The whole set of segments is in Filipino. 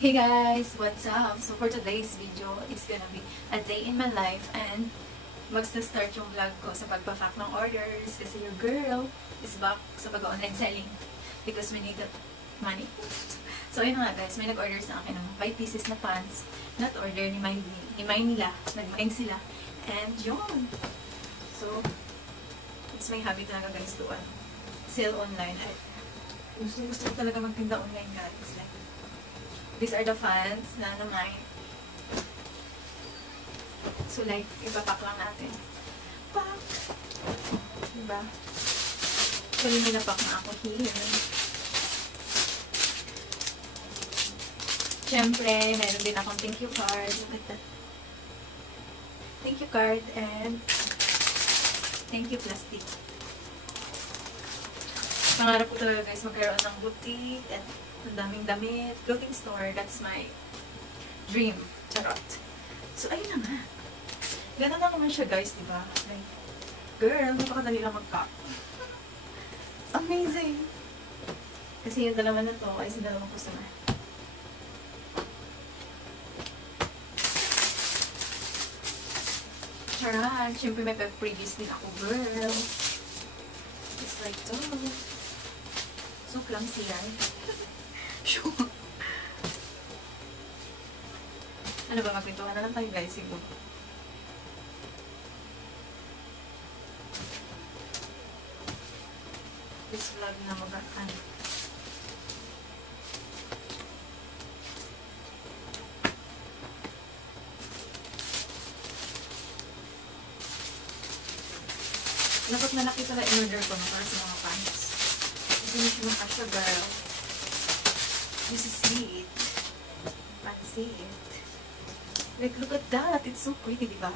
Hey guys, what's up? So for today's video, it's gonna be a day in my life and magsa-start yung vlog ko sa pagpa-pack ng orders kasi your girl is back sa pag-online selling because we need the money. So ayun nga guys, may nag-order sa akin ng 5 pieces na pants. Not order ni Maynila, nag-mine sila. And yun. So, it's my hobby talaga guys to sell online. Gusto ko talaga magtinda online guys. Like, these are the fans na naman. So like, ipapak lang natin. Pak! Diba? So yung pinapak na ako here. Siyempre, meron din akong thank you card. Look at that. Thank you card and thank you plastic. Pangarap ko talaga guys magkaroon ng boutique at ang daming damit, clothing store. That's my dream. Charot. So, ayun na nga. Ganun na naman siya guys, diba? Like, girl, napakadali lang mag-pack. Amazing! Kasi yung dalawa na to ay sa dalawang customer. Charot! Siyempre may previous din ako, girl. Just like to. So clumsy yan. Sure. Ano ba, magpintuhan na lang tayo guys, siguro. This vlog na mag-akan. Dapat malaki pala in-order ko na para sa mga pants. Kasi hindi siya makasya, girl. This is it. Pansit. Like, look at that. It's so pretty, diba?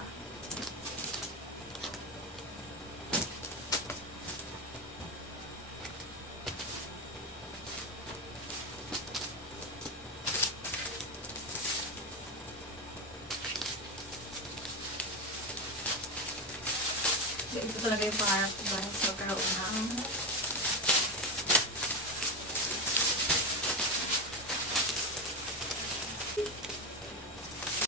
Ito talaga yung pangarap ko guys. Magkaroon